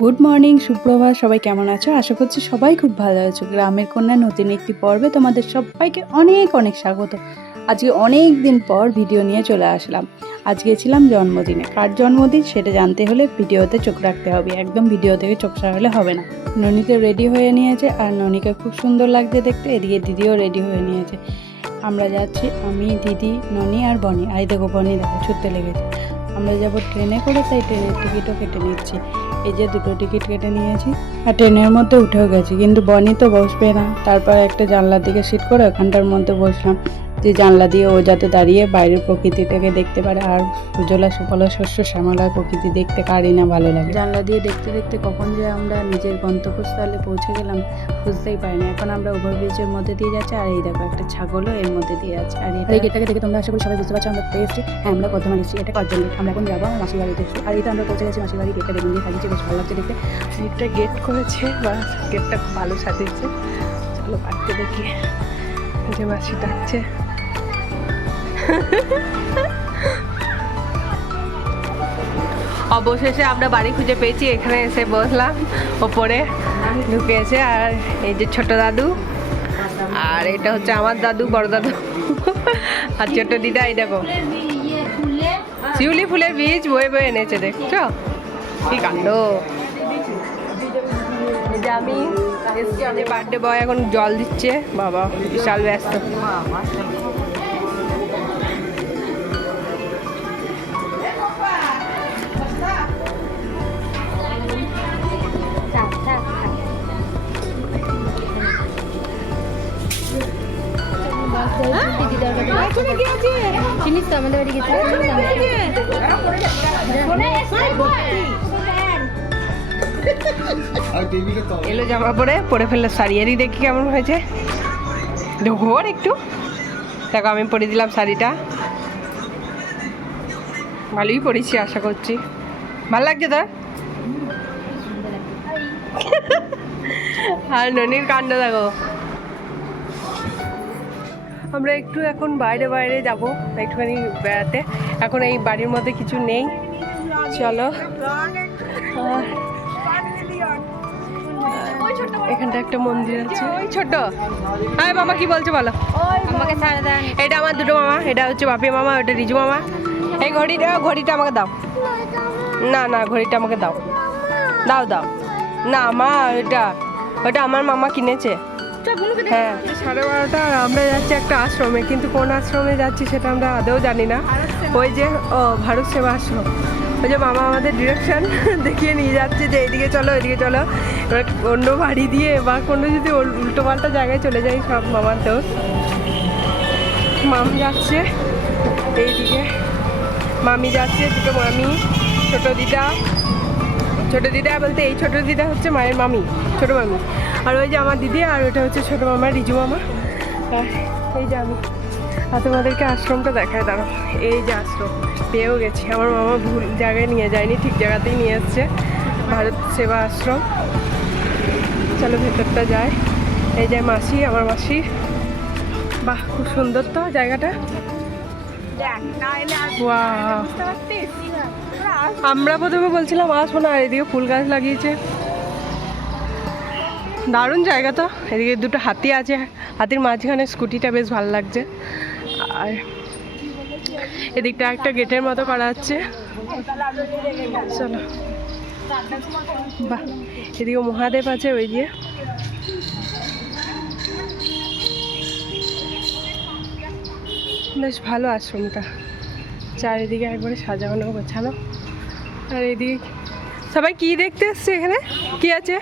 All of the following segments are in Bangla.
গুড মর্নিং, সুপ্রভাত। সবাই কেমন আছো? আশা করছি সবাই খুব ভালো আছো। গ্রামের কন্যা নতুন একটি পর্বে তোমাদের সবাইকে অনেক অনেক স্বাগত। আজকে অনেক দিন পর ভিডিও নিয়ে চলে আসলাম। আজকে ছিলাম জন্মদিনে। কার জন্মদিন সেটা জানতে হলে ভিডিওতে চোখ রাখতে হবে, একদম ভিডিও থেকে চোখ সরালে হবে না। ননিতে রেডি হয়ে নিয়েছে, আর ননিকে খুব সুন্দর লাগছে দেখতে। এদিকে দিদিও রেডি হয়ে নিয়েছে। আমরা যাচ্ছি, আমি, দিদি, ননি আর বনি। আই দেখো, বনি দেখো ছুটতে লেগেছে। আমরা যাবো ট্রেনে করে, তাই ট্রেনের টিকিটও কেটে নিচ্ছি। এই যে দুটো টিকিট কেটে নিয়েছি, আর ট্রেনের মধ্যে উঠেও গেছি, কিন্তু বনি তো বসবে না। তারপর একটা জানলার দিকে সিট করে ওখানটার মধ্যে বসলাম, যে জানলা দিয়ে ও যাতে দাঁড়িয়ে বাইরের প্রকৃতিটাকে দেখতে পারে। আর সুজলা সুফলা শস্য শ্যামলার প্রকৃতি দেখতে কারই না ভালো লাগে। জানলা দিয়ে দেখতে দেখতে কখন যে আমরা নিজের গন্তব্যস্থলে পৌঁছে গেলাম বুঝতেই পারিনি। এখন আমরা ওভারব্রিজের মধ্যে দিয়ে যাচ্ছি, আর এই দেখো একটা ছাগলও এর মধ্যে দিয়ে যাচ্ছে। আর এই গেটটাকে দেখে তোমরা আশা করি সবাই বুঝতে পারছো আমরা কোথায় এসেছি। হ্যাঁ, আমরা বর্ধমান এসেছি, এটা কর্জন গেট। আমরা এখন যাবো আমার মাসির বাড়িতে এসেছি। আর এই তো আমরা পৌঁছে গেছি মাসির বাড়ি। গেটটা বেগুন দিয়ে সাজিয়েছে, বেশ ভালো লাগছে দেখতে। একটা গেট করেছে, বা গেটটা খুব ভালো সাজিয়েছে। চলো বাড়িতে দেখি, যে মাসি ডাকছে। অবশেষে আমরা বাড়ি খুঁজে পেয়েছি, এখানে এসে বসলাম। ওপরে ঢুকে এসে, আর এই যে ছোট দাদু, আর এটা হচ্ছে আমার দাদু, বড় দাদু, আর ছোট দিদা। এই দেখো শিউলি ফুলের বীজ বয়ে বয়ে এনেছে, দেখছো কি কাণ্ড। এই যে আমি এসছি, আমি বার্থডে বয় এখন জল দিচ্ছে। বাবা বিশাল ব্যস্ত। চিনিস তো আমাদের বাড়ি গেছে। এলো জামা পরে ফেললো শাড়ি। এরই দেখি কেমন হয়েছে, ঘোর একটু দেখো। আমি পরে দিলাম শাড়িটা, ভালোই পরেছি আশা করছি। ভালো লাগছে তোর? আর ননির কাণ্ড দেখো। আমরা একটু এখন বাইরে যাব, একটুখানি বেড়াতে। এখন এই বাড়ির মধ্যে কিছু নেই, চলো। এখানটা একটা মন্দির আছে, ওই ছোট। হ্যাঁ মামা কি বলছো বলো। আমাকে ছাড়া দেন। এটা আমার দুটো মামা, এটা হচ্ছে বাপি মামা, ওটা রিজু মামা। এই ঘড়িটা আমাকে দাও। না ঘড়িটা আমাকে দাও। দাও। না মা, ওটা আমার মামা কিনেছে। হ্যাঁ 12:30, আর আমরা যাচ্ছি একটা আশ্রমে, কিন্তু কোন আশ্রমে যাচ্ছি সেটা আমরা আদৌ জানি না। ওই যে ভারত সেবা আশ্রম, ওই যে মামা আমাদের ডিরেকশন দেখিয়ে নিয়ে যাচ্ছে, যে এইদিকে চলো এদিকে চলো। এবার অন্য বাড়ি দিয়ে বা কোনো যদি উল্টো পাল্টা জায়গায় চলে যাই, সব মামার দোষ। মাম যাচ্ছে এইদিকে, মামি যাচ্ছে, দুটো মামি, ছোটো দিদা বলতে এই ছোটো দিদা হচ্ছে মায়ের মামি, ছোটো মামি। আর ওই যে আমার দিদি, আর ওটা হচ্ছে ছোটো মামা রিজু মামা। আর এই যে আমি। আর তোমাদেরকে আশ্রমটা দেখায়, দাঁড়ো। এই যে আশ্রম পেয়েও গেছি। আমার মামা ভুল জায়গায় নিয়ে যায়নি, ঠিক জায়গাতেই নিয়ে এসছে, ভারত সেবা আশ্রম। চলো ভেতরটা যায়। এই যে মাসি, আমার মাসি। বাহ, খুব সুন্দর তো জায়গাটা। আমরা প্রথমে বলছিলাম আসবো না, আর এদিকে ফুল গাছ লাগিয়েছে, দারুণ জায়গা তো। এদিকে দুটো হাতি আছে, হাতির মাঝখানে স্কুটিটা বেশ ভালো লাগছে। আর এদিকটা একটা গেটের মতো করা হচ্ছে। চলো বাহ, এদিকে মহাদেব আছে, ওই যে বেশ ভালো আশ্রমটা। চারিদিকে একবারে সাজানো গোছানো। আর এদিকে সবাই কি দেখতে এসছে? এখানে কি আছে?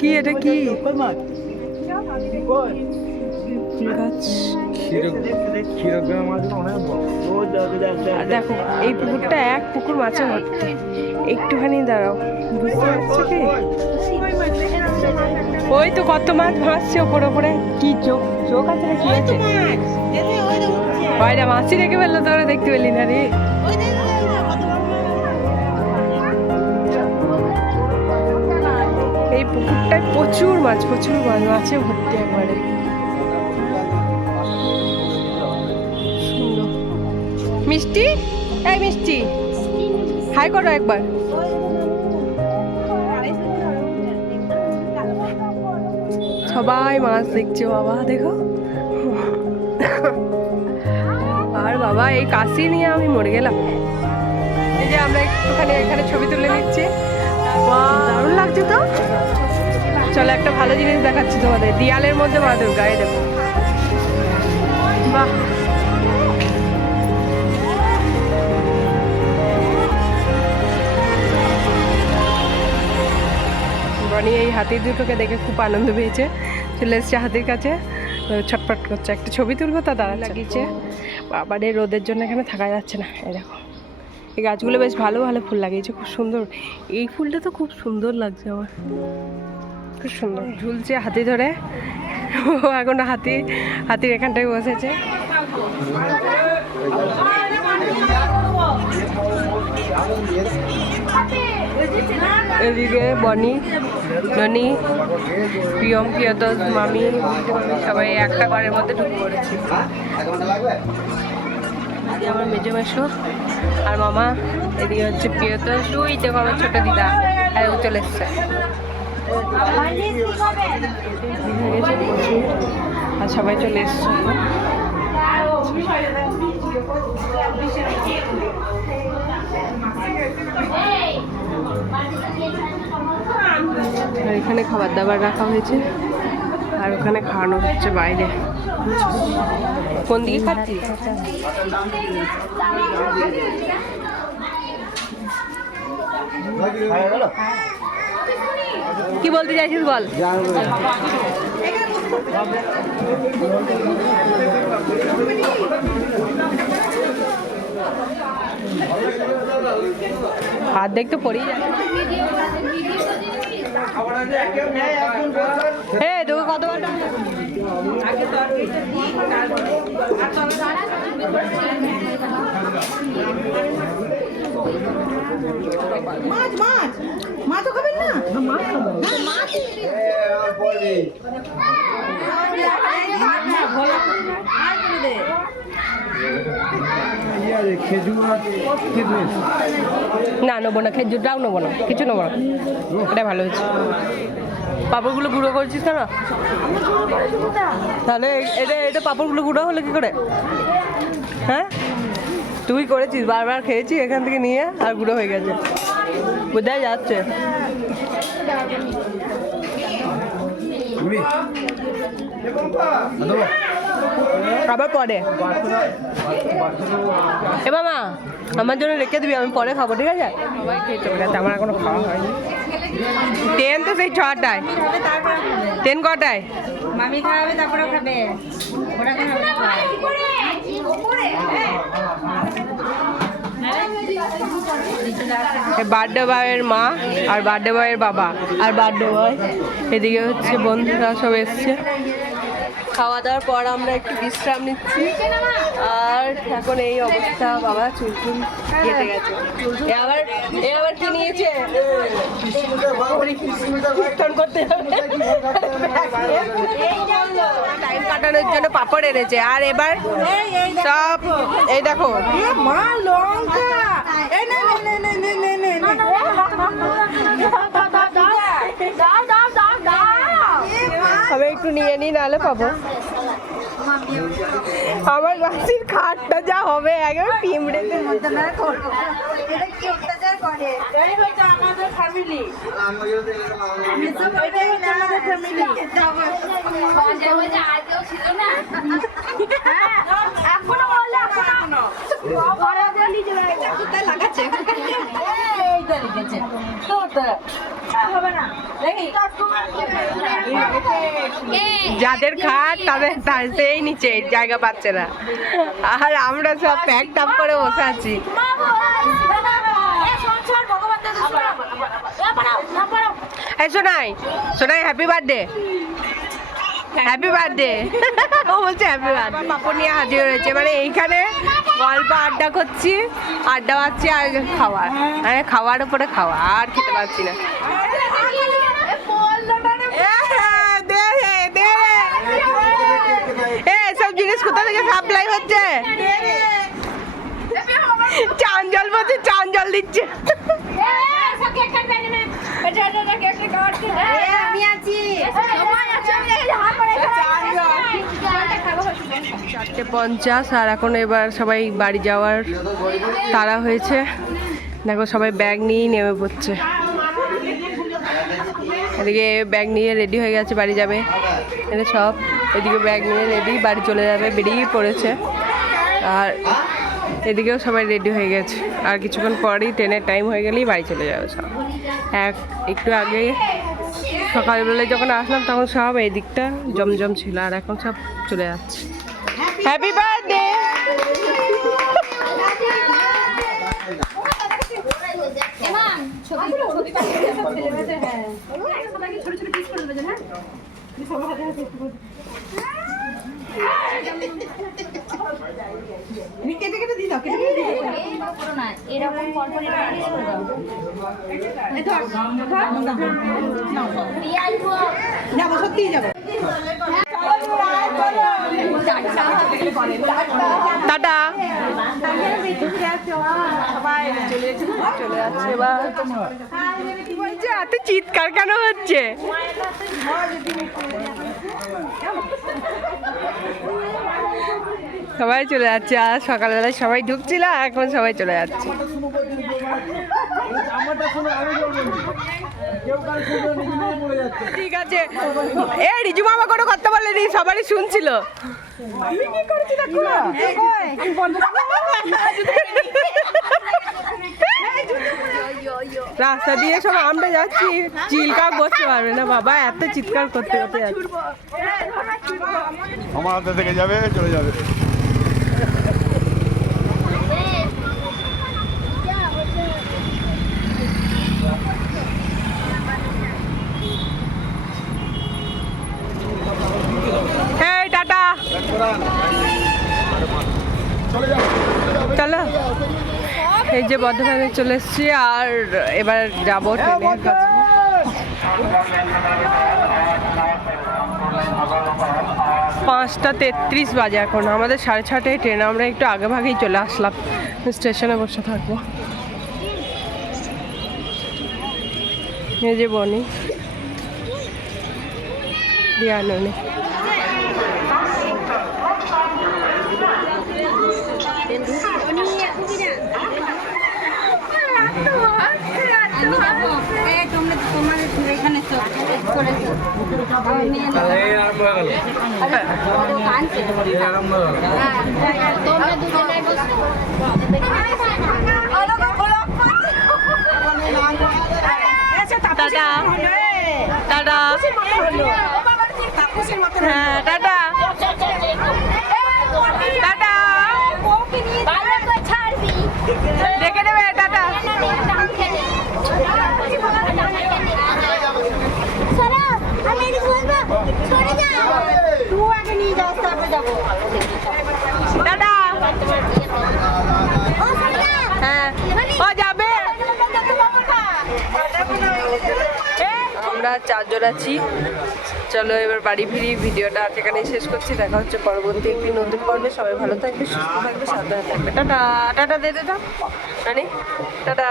কি এটা? কি দেখো, এই পুকুরটা এক পুকুর মাছে ভর্তি। একটুখানি দাঁড়াও, বুঝতে পারছো কি? ওই তো কত মাছ ভাসছে ওপরে। কি চোখ আছে না কি আছে? মাছি রেখে ফেললো, তোরা দেখতে পেলি না রে। এই পুকুরটায় প্রচুর মাছ মাছে ভর্তি একবারে। মিষ্টি, এই মিষ্টি হাই করো একবার। সবাই মাছ দেখছে বাবা, দেখো। আর বাবা এই কাশি নিয়ে আমি মরে গেলাম। এই যে আমরা একটুখানি এখানে ছবি তুলে নিচ্ছি, দারুণ লাগছে তো। চলো একটা ভালো জিনিস দেখাচ্ছি তোমাদের, দেয়ালের মধ্যে মা দুর্গা, এই দেখো। বাহ, বনি এই হাতির দুটোকে দেখে খুব আনন্দ পেয়েছে, চলে এসছে হাতির কাছে, ছটপট করছে, একটা ছবি তুলবো তা দাঁড়া লাগিয়েছে। আবার এই রোদের জন্য এখানে থাকা যাচ্ছে না। এই দেখো এই গাছগুলো বেশ ভালো ভালো ফুল লাগিয়েছে, খুব সুন্দর। এই ফুলটা তো খুব সুন্দর লাগছে আমার, খুব সুন্দর ঝুলছে হাতি ধরে। ও এখন হাতির এখানটায় বসেছে। এদিকে বনি, ননি, প্রিয়ম, প্রিয়তোষ, মামি সবাই একটা ঘরের মধ্যে ঢুকে পড়েছে। আমার মেজো মেশো আর মামা, এদিকে হচ্ছে প্রিয়তোষ, ওই দেখো আমার ছোট দিদা আর ও চলে এসছে। আর সবাই চলে এসছে। আর এখানে খাবার দাবার রাখা হয়েছে, আর ওখানে খাওয়ানো হচ্ছে বাইরে। কোন দিকে খাচ্ছি? কি বলতে চাইছিস বল। হাত দেখতে পড়েই যাচ্ছে। হ্যাঁ তোকে কতবার মাছও খাবেন না? না নেবো না, খেজুরটাও নেবো না, কিছু নেবো না, এটা ভালো হয়েছে। পাঁপড়গুলো গুঁড়ো করছিস কেন? তাহলে এটা পাঁপড়গুলো গুঁড়ো হলো কি করে? হ্যাঁ তুই করেছিস, বারবার খেয়েছি এখান থেকে নিয়ে, আর গুঁড়ো হয়ে গেছে, বোঝাই যাচ্ছে। আবার পরে এ মামা আমার জন্য রেখে দিবি, আমি পরে খাবো, ঠিক আছে? সবাই খেয়ে চলে গেছে, আমার এখনো খাওয়া হয়নি। ট্রেন তো সেই 6টায়, ট্রেন কটায়? মামি খাবে তারপরে খাবে, ওরা বার্থডে বয়ের মা আর বার্থডে বয়ের বাবা আর বার্থডে বয়, এদিকে হচ্ছে বন্ধুরা সব এসছে। খাওয়া দাওয়ার পর আমরা একটু বিশ্রাম নিচ্ছি, আর এখন এই অবস্থা। বাবা চুল কেটে গেছে। এ আবার কি নিয়েছে? কীর্তন করতে হবে, টাইম কাটানোর জন্য পাপড় এনেছে। আর এবার সব এই দেখো মা লঙ্কা, আমি একটু নিয়ে নিই, নাহলে পাবো। আমার বাসির খাটটা যা হবে একবার পিমড়েতে মধ্যে না করবো। এটা কি অত্যাচার করে? এই হচ্ছে আমাদের ফ্যামিলি, আমাদের ফ্যামিলি। এখনো বললে এখনো লাগাচ্ছে, এইটা লিখেছে হবে না। যাদের খাট তাদের সেই নিচে জায়গা পাচ্ছে না, আর আমরা সব প্যাক টাপ করে বসে আছি। শোনাই হ্যাপি বার্থডে, হ্যাপি বার্থডে। ও বলছে হ্যাপি বার্থডে। পাপড় নিয়ে হাজির হয়েছে, মানে এইখানে গল্প আড্ডা করছি, আড্ডা পাচ্ছি আর খাওয়ার, মানে খাওয়ার উপরে খাওয়া, আর খেতে পারছি না। এসব জিনিস কোথা থেকে সাপ্লাই হচ্ছে? করছে, চান জল দিচ্ছে। আমি আছি 4:50 আর এখন এবার সবাই বাড়ি যাওয়ার তাড়া হয়েছে। দেখো সবাই ব্যাগ নিয়েই নেমে পড়ছে। এদিকে ব্যাগ নিয়ে রেডি হয়ে গেছে, বাড়ি যাবে। এটা সব এদিকে ব্যাগ নিয়ে রেডি, বাড়ি চলে যাবে, বেরিয়ে পড়েছে। আর এদিকেও সবাই রেডি হয়ে গেছে। আর কিছুক্ষণ পরেই ট্রেনের টাইম হয়ে গেলেই বাড়ি চলে যাবে সব। একটু আগে সকালবেলায় যখন আসলাম তখন সব এই দিকটা জমজম ছিল, আর এখন সব চলে যাচ্ছে। Happy birthday. এরকম পরপর টাটা। চলে যাচ্ছে এবার। এত চিৎকার কেন হচ্ছে? সবাই চলে যাচ্ছে। আর সকালবেলায় সবাই ঢুকছিল, এখন সবাই চলে যাচ্ছে। ঠিক আছে। এ রিজু মামা কোনো কথা বলেনি, সবারই শুনছিল। রাস্তা দিয়ে সব আমরা যাচ্ছি, চিলকাও বসতে পারবে না বাবা, এত চিৎকার করতে করতে যাচ্ছে। আমার হাতে থেকে যাবে, চলে যাবে। টাটা। চলো, এই যে বর্ধমানে চলে এসছি, আর এবার যাবো ট্রেনের কাছে। 5:33 বাজে এখন, আমাদের 6:30টায় ট্রেন। আমরা একটু আগে ভাগেই চলে আসলাম, স্টেশনে বসে থাকবো। এই যে বনি দিয়ানি। তোমাদের এখানে টাটা টাটা। হ্যাঁ টাটা টাটা। দেখে নেবে টাটা। টাটা। হ্যাঁ ও যাবে। আমরা 4 জন আছি। চলো এবার বাড়ি ফিরি। ভিডিওটা এখানেই শেষ করছি। দেখা হচ্ছে পরবর্তী একটি নতুন পর্বে। সবাই ভালো থাকবে, সুস্থ থাকবে, সাবধানে থাকবে। টাটা টাটা দে দে দাও টাটা।